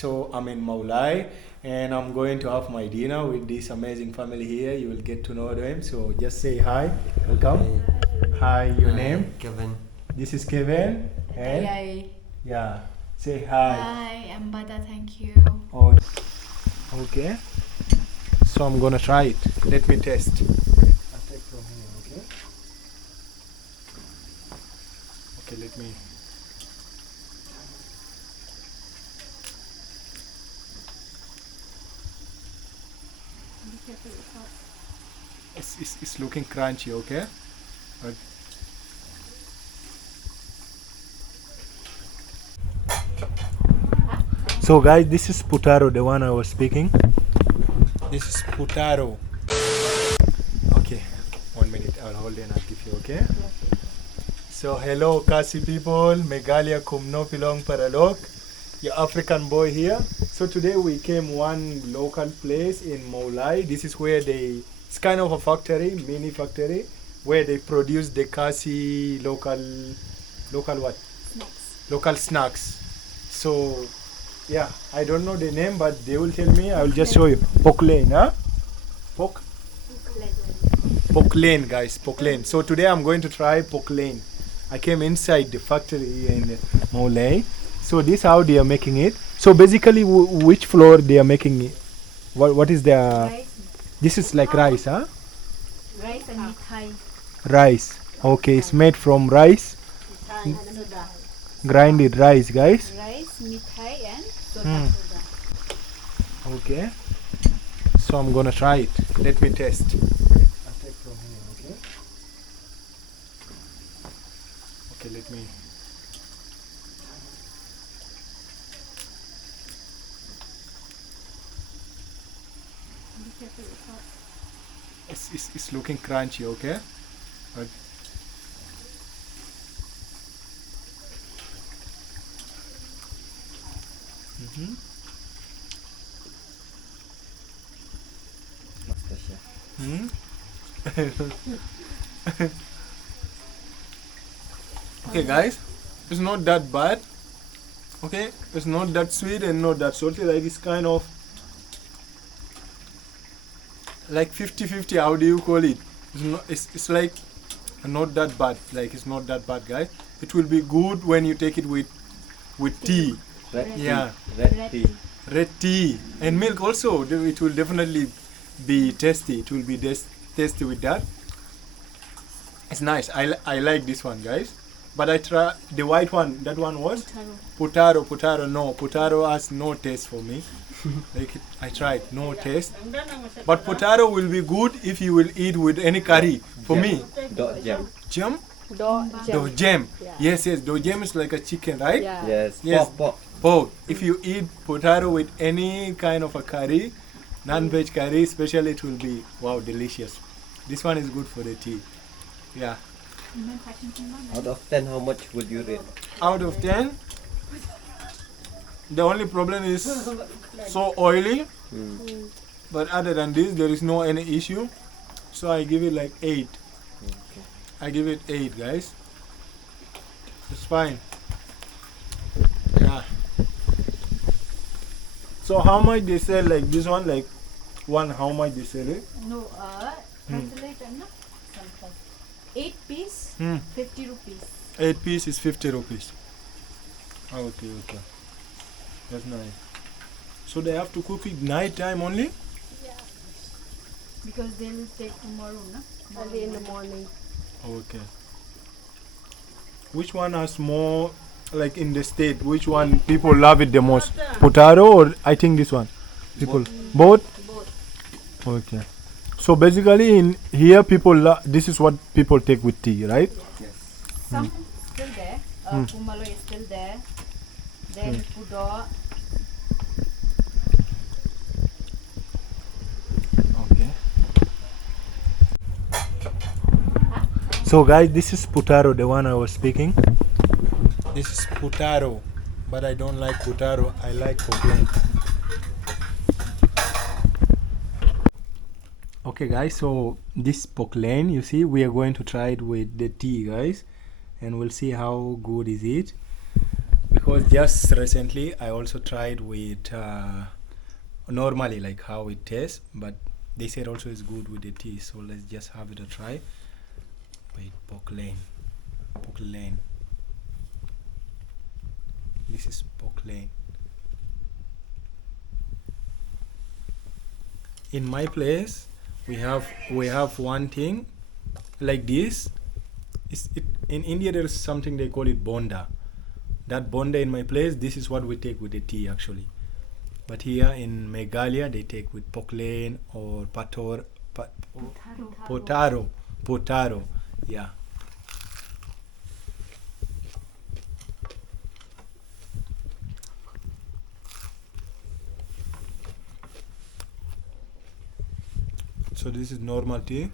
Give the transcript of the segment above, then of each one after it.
So I'm in Mawlai and I'm going to have my dinner with this amazing family here. You will get to know them. So just say hi. Welcome. Hi, your name? Kevin. This is Kevin. And Yay. yeah, say hi. Hi, I'm Bada, thank you. Oh, okay. So I'm gonna try it. Let me test. I'll take from here, okay? Okay, let me. It's looking crunchy, okay? But so guys, this is putharo, the one I was speaking. This is putharo. Okay, 1 minute. I'll hold it and I'll give you, okay? So hello Khasi people, Meghalaya kumno pilong paralok, your African boy here. So today we came one local place in Mawlai. This is where it's kind of a factory, mini factory, where they produce the Khasi local what? Snacks. Local snacks. So yeah, I don't know the name, but they will tell me. I will just show you. Pukhlein, huh? Pukhlein, guys, pukhlein. So today I'm going to try pukhlein. I came inside the factory in Mawlai. So this how they are making it. So basically, which flour they are making it? What is the? Rice. This is like rice, huh? Rice and mithai. Rice. Okay, it's made from rice. Grinded rice, guys. Rice, mithai and Hmm. soda. Okay. So I'm gonna try it. Let me test. I'll take from here, okay? Okay, let me. It's looking crunchy, okay? But Hmm? Okay guys, it's not that bad. Okay, it's not that sweet and not that salty. Like it's kind of like 50-50. How do you call it? It's like not that bad. Like it's not that bad, guys. It will be good when you take it with tea. Red Yeah, Red tea. red tea and milk also. It will definitely be tasty. It will be tasty with that. It's nice. I like this one, guys. But I try the white one. That one was putharo. No, putharo has no taste for me. Like I tried, no taste. But putharo will be good if you will eat with any curry. For me, Dot jam. jam, Jam. jam. Yeah. Yes, the jam is like a chicken, right? Yeah. Yes. Yes. Pork. Pork. If you eat putharo with any kind of a curry, non-veg curry, especially, it will be wow, delicious. This one is good for the tea. Yeah. Out of 10, how much would you rate? Out of 10, the only problem is so oily. But other than this, there is no any issue. So I give it like 8. Okay. I give it 8, guys. It's fine. Yeah. So how much they sell like this one? Like one, how much they sell it? No, translate na? 8 piece, 50 rupees. 8 piece is 50 rupees. Okay. That's nice. So they have to cook it night time only? Because they will take tomorrow, na? Early in the morning. Okay. Which one has more, like in the state, which one people love it the most? Putharo or I think this one? People both? Both. Okay. So basically in here this is what people take with tea, right? Yes. Some still there. Pumalo is still there. Then Pudo. Okay. So guys, this is putharo, the one I was speaking. This is putharo, but I don't like putharo. I like pukhlein. Okay guys, so this pukhlein, you see, we are going to try it with the tea, guys, and we'll see how good is it. Because because just recently I also tried with normally like how it tastes, but they said also it's good with the tea, so let's just have it a try. Wait, pukhlein. This is pukhlein. In my place we have one thing like this. In India there is something they call it bonda. That bonda in my place, this is what we take with the tea actually. But here in Meghalaya they take with pukhlein or putharo. Yeah. So this is normal tea.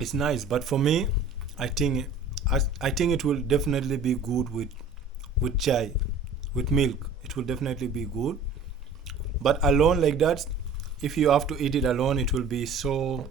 It's nice, but for me, I think it will definitely be good with chai, with milk. It will definitely be good. But alone like that, if you have to eat it alone, it will be so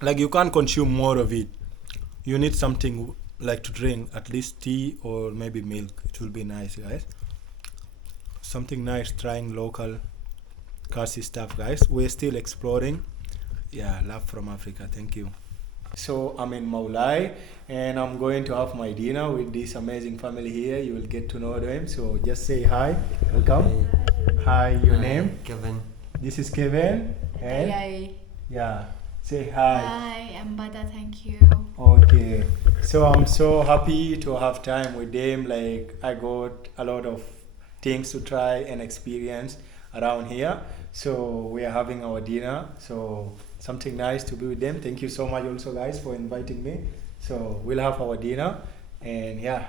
like you can't consume more of it. You need something like to drink, at least tea or maybe milk. It will be nice, guys. Something nice, trying local Khasi stuff, guys. We're still exploring. Yeah, love from Africa. Thank you. So I'm in Mawlai and I'm going to have my dinner with this amazing family here. You will get to know them. So just say hi. Welcome. Hi, your name? Kevin. This is Kevin. And Yay. yeah, say hi. Hi, I'm Bada, thank you. Okay. So I'm so happy to have time with them. Like I got a lot of things to try and experience around here. So we are having our dinner. So something nice to be with them. Thank you so much also guys for inviting me. So we'll have our dinner and yeah.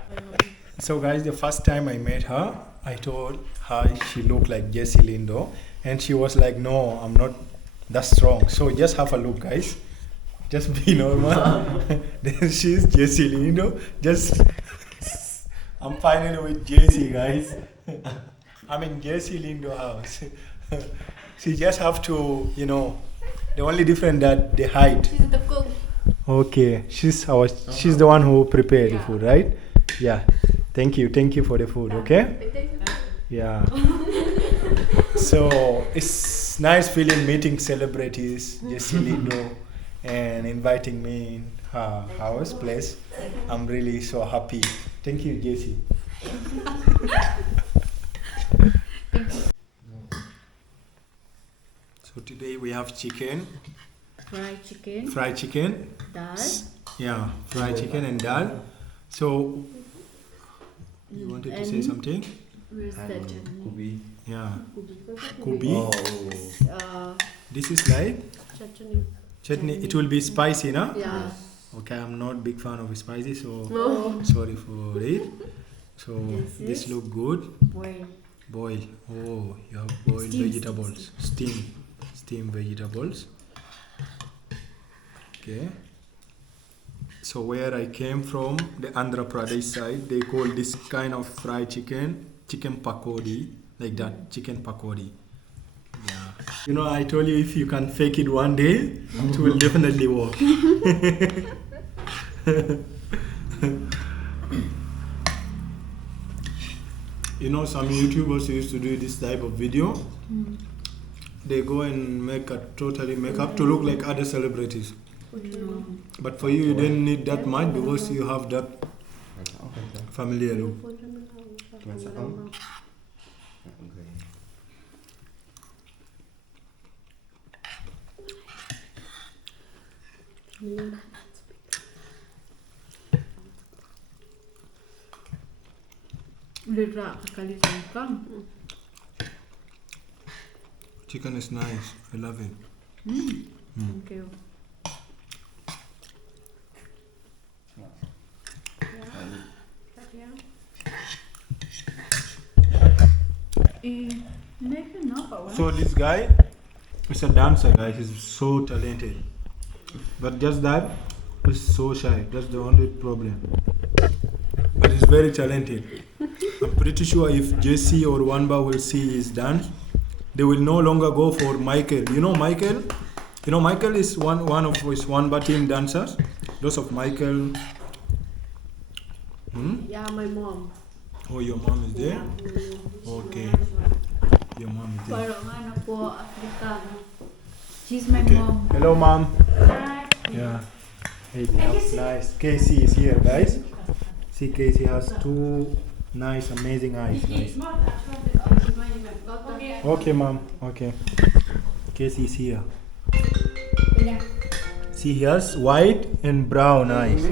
So guys, the first time I met her, I told her she looked like Jessie Lindo and she was like, no, I'm not that strong. So just have a look guys. Just be normal. Then she's Jessie Lindo. Just I'm finally with Jessie guys. I'm in Jessie Lindo house. She just have to, the only difference that the height. She's the cook. Okay, she's the one who prepared the food, right? Yeah. Thank you for the food, okay? Yeah. So it's nice feeling meeting celebrities, Jessie Lindo, and inviting me in her house, place. I'm really so happy. Thank you, Jessie. So today we have chicken. Fried chicken. Dal. Yeah, fried chicken and dal. So you wanted to say something? Where's the Kubi. Yeah. Kubi. Oh. This is like chutney. It will be spicy, no? Yeah. Okay, I'm not big fan of spicy, so No. sorry for it. So this look good. Boil. Oh, you have boiled vegetables. Steam vegetables. Okay. So where I came from, the Andhra Pradesh side, they call this kind of fried chicken pakodi, like that, chicken pakodi. Yeah. I told you if you can fake it one day, it will definitely work. Some YouTubers used to do this type of video. They go and make up to look like other celebrities. But for you didn't need that much because you have that familiar look. Chicken is nice. I love it. Thank you. So this guy is a dancer, guys. He's so talented. But just that, he's so shy. That's the only problem. But he's very talented. I'm pretty sure if Jessie or Wanba will see his dance, they will no longer go for Michael. You know Michael? You know Michael is one of his one team dancers. Those of Michael. Yeah, my mom. Oh, your mom is there? Okay. Your mom is there. She's my Okay. mom. Hello, mom. Yeah. Hey, nice. Casey is here, guys. See, Casey has two nice, amazing eyes, guys. Okay, mom. Okay. Casey is here. See, he has white and brown eyes.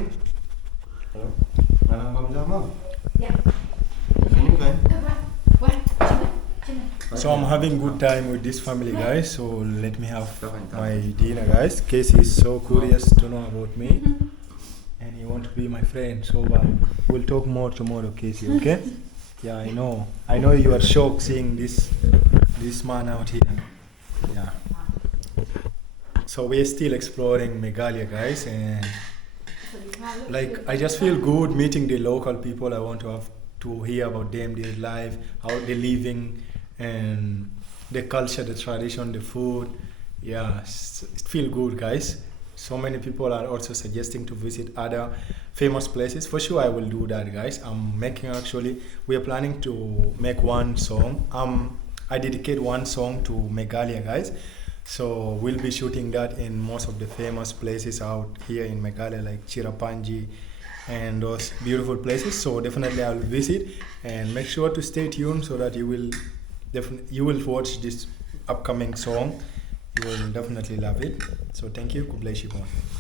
So I'm having good time with this family, guys. So let me have my dinner, guys. Casey is so curious to know about me, and he want to be my friend. So we'll talk more tomorrow, Casey. Okay? Yeah, I know. I know you are shocked seeing this man out here. Yeah. So we're still exploring Meghalaya, guys, and like I just feel good meeting the local people. I want to have to hear about them, their life, how they're living, and the culture, the tradition, the food. Yeah, it feels good, guys. So many people are also suggesting to visit other famous places. For sure, I will do that, guys. We are planning to make one song. I dedicate one song to Meghalaya, guys. So we'll be shooting that in most of the famous places out here in Meghalaya, like Cherrapunji and those beautiful places. So definitely I'll visit, and make sure to stay tuned so that you will watch this upcoming song. You will definitely love it. So thank you. God bless you all.